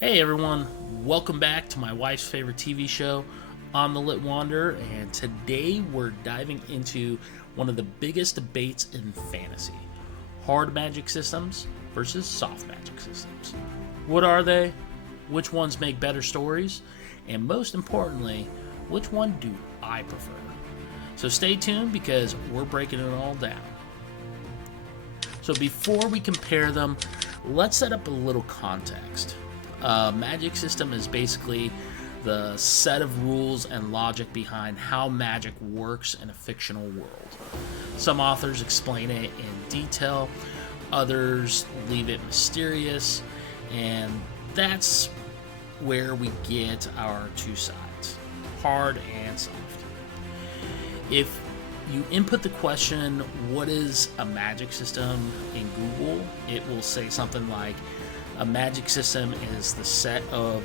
Hey everyone, welcome back to my wife's favorite TV show, On the Lit Wanderer, and today we're diving into one of the biggest debates in fantasy: hard magic systems versus soft magic systems. What are they? Which ones make better stories? And most importantly, which one do I prefer? So stay tuned because we're breaking it all down. So before we compare them, let's set up a little context. A magic system is basically the set of rules and logic behind how magic works in a fictional world. Some authors explain it in detail, others leave it mysterious, and that's where we get our two sides: hard and soft. If you input the question, what is a magic system, in Google, it will say something like, a magic system is the set of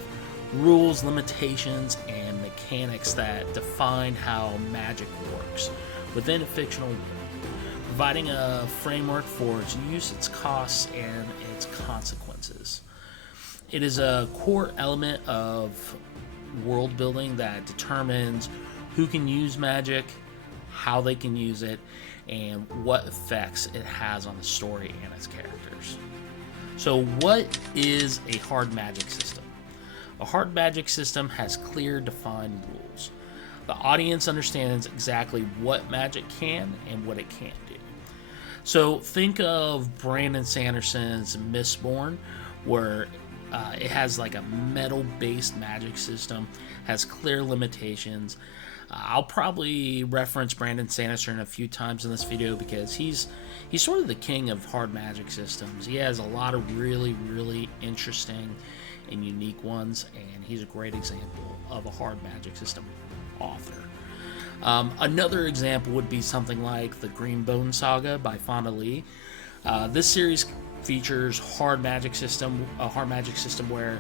rules, limitations, and mechanics that define how magic works within a fictional world, providing a framework for its use, its costs, and its consequences. It is a core element of world building that determines who can use magic, how they can use it, and what effects it has on the story and its characters. So what is a hard magic system? A hard magic system has clear, defined rules. The audience understands exactly what magic can and what it can't do. So think of Brandon Sanderson's Mistborn, where it has like a metal-based magic system, has clear limitations. I'll probably reference Brandon Sanderson a few times in this video because he's sort of the king of hard magic systems. He has a lot of really interesting and unique ones, and he's a great example of a hard magic system author. Another example would be something like the Greenbone Saga by Fonda Lee. This series features a hard magic system where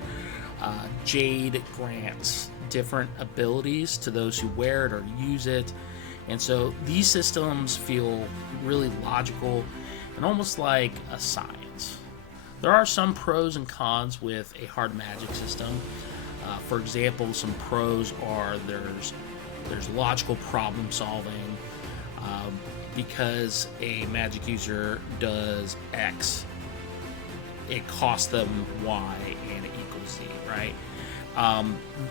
jade grants different abilities to those who wear it or use it, and so these systems feel really logical and almost like a science. There are some pros and cons with a hard magic system. For example, some pros are there's logical problem solving. Because a magic user does X, it costs them Y and it equals Z, right?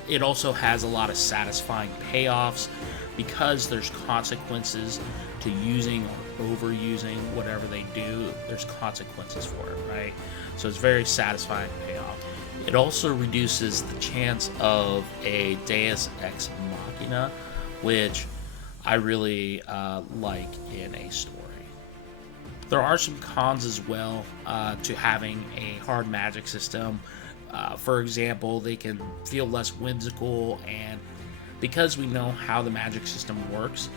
It also has a lot of satisfying payoffs because there's consequences to using or overusing whatever they do. There's consequences for it, right? So it's very satisfying payoff. It also reduces the chance of a Deus Ex Machina, which I really like in a story. There are some cons as well to having a hard magic system. For example, they can feel less whimsical, and because we know how the magic system works,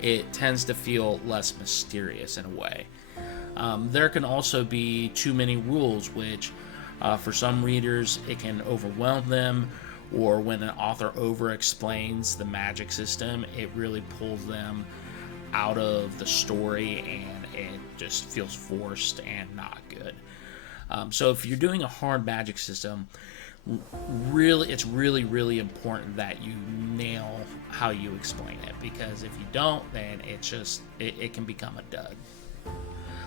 it tends to feel less mysterious in a way. There can also be too many rules, which for some readers it can overwhelm them, or when an author over explains the magic system, it really pulls them out of the story and it just feels forced and not good. So if you're doing a hard magic system, it's really important that you nail how you explain it, because if you don't, then it can become a dud.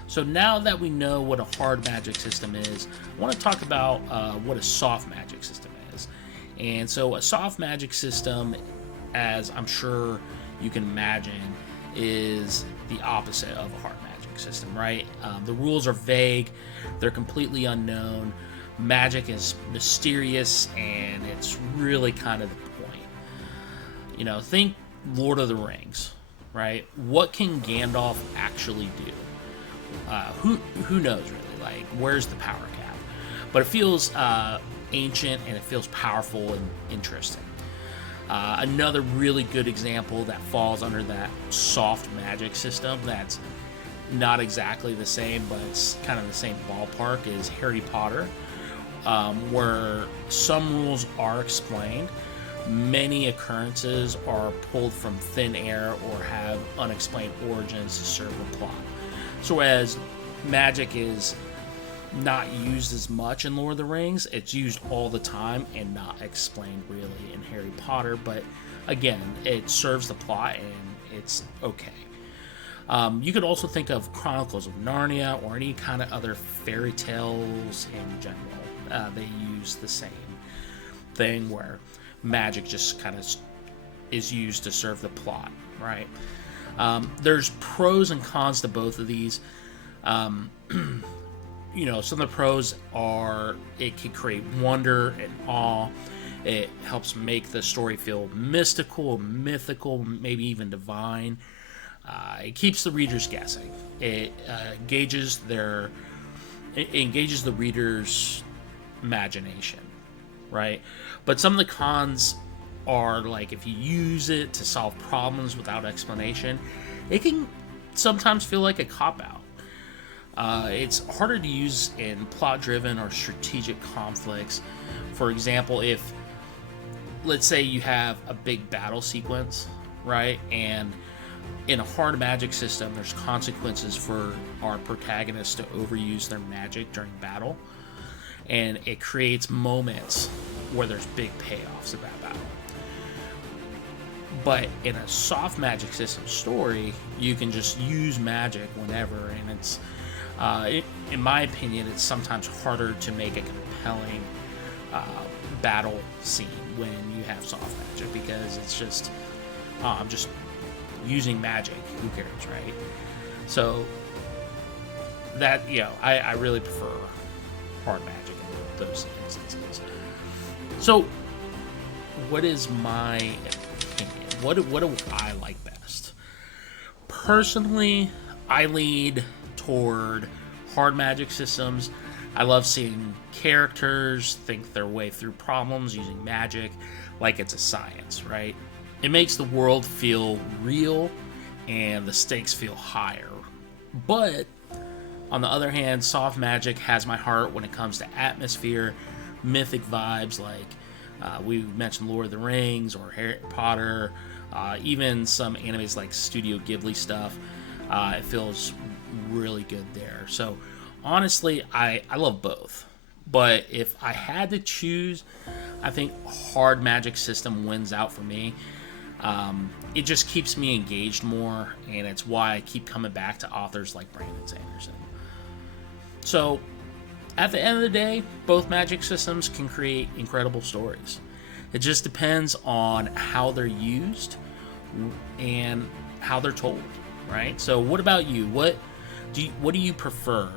So now that we know what a hard magic system is, I want to talk about what a soft magic system is. And so a soft magic system, as I'm sure you can imagine, is the opposite of a hard magic system, right? The rules are vague, they're completely unknown, magic is mysterious, and it's really kind of the point. Think Lord of the Rings, right? What can Gandalf actually do? Who knows, really? Like, where's the power cap? But it feels ancient, and it feels powerful and interesting. Another really good example that falls under that soft magic system that's not exactly the same, but it's kind of the same ballpark, is Harry Potter, where some rules are explained, many occurrences are pulled from thin air or have unexplained origins to serve the plot. So as magic is not used as much in Lord of the Rings. It's used all the time and not explained really in Harry Potter, but again, it serves the plot and it's okay. You could also think of Chronicles of Narnia or any kind of other fairy tales in general. They use the same thing where magic just kind of is used to serve the plot, right? There's pros and cons to both of these. You know, some of the pros are it can create wonder and awe. It helps make the story feel mystical, mythical, maybe even divine. It keeps the readers guessing. It engages the reader's imagination, right? But some of the cons are like if you use it to solve problems without explanation, it can sometimes feel like a cop-out. It's harder to use in plot-driven or strategic conflicts. For example, if, let's say you have a big battle sequence, right? And in a hard magic system, there's consequences for our protagonists to overuse their magic during battle. And it creates moments where there's big payoffs in that battle. But in a soft magic system story, you can just use magic whenever, and it's in my opinion, it's sometimes harder to make a compelling battle scene when you have soft magic, because it's just I'm just using magic. Who cares, right? So that, you know, I really prefer hard magic in those instances. So, what is my opinion? What do I like best? Personally, I lead toward hard magic systems. I love seeing characters think their way through problems using magic like it's a science, right? It makes the world feel real and the stakes feel higher. But on the other hand, soft magic has my heart when it comes to atmosphere, mythic vibes like we mentioned Lord of the Rings or Harry Potter, even some animes like Studio Ghibli stuff. It feels really good there. So honestly, I love both. But if I had to choose, I think hard magic system wins out for me. It just keeps me engaged more, and it's why I keep coming back to authors like Brandon Sanderson. So at the end of the day, both magic systems can create incredible stories. It just depends on how they're used and how they're told, right? So what about you? What do you prefer?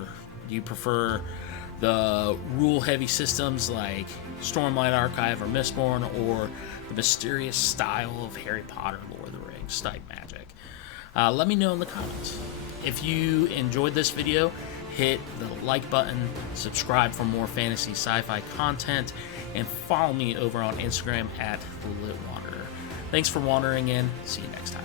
Do you prefer the rule-heavy systems like Stormlight Archive or Mistborn, or the mysterious style of Harry Potter, Lord of the Rings type magic? Let me know in the comments. If you enjoyed this video, hit the like button, subscribe for more fantasy sci-fi content, and follow me over on Instagram at The Lit Wanderer. Thanks for wandering in. See you next time.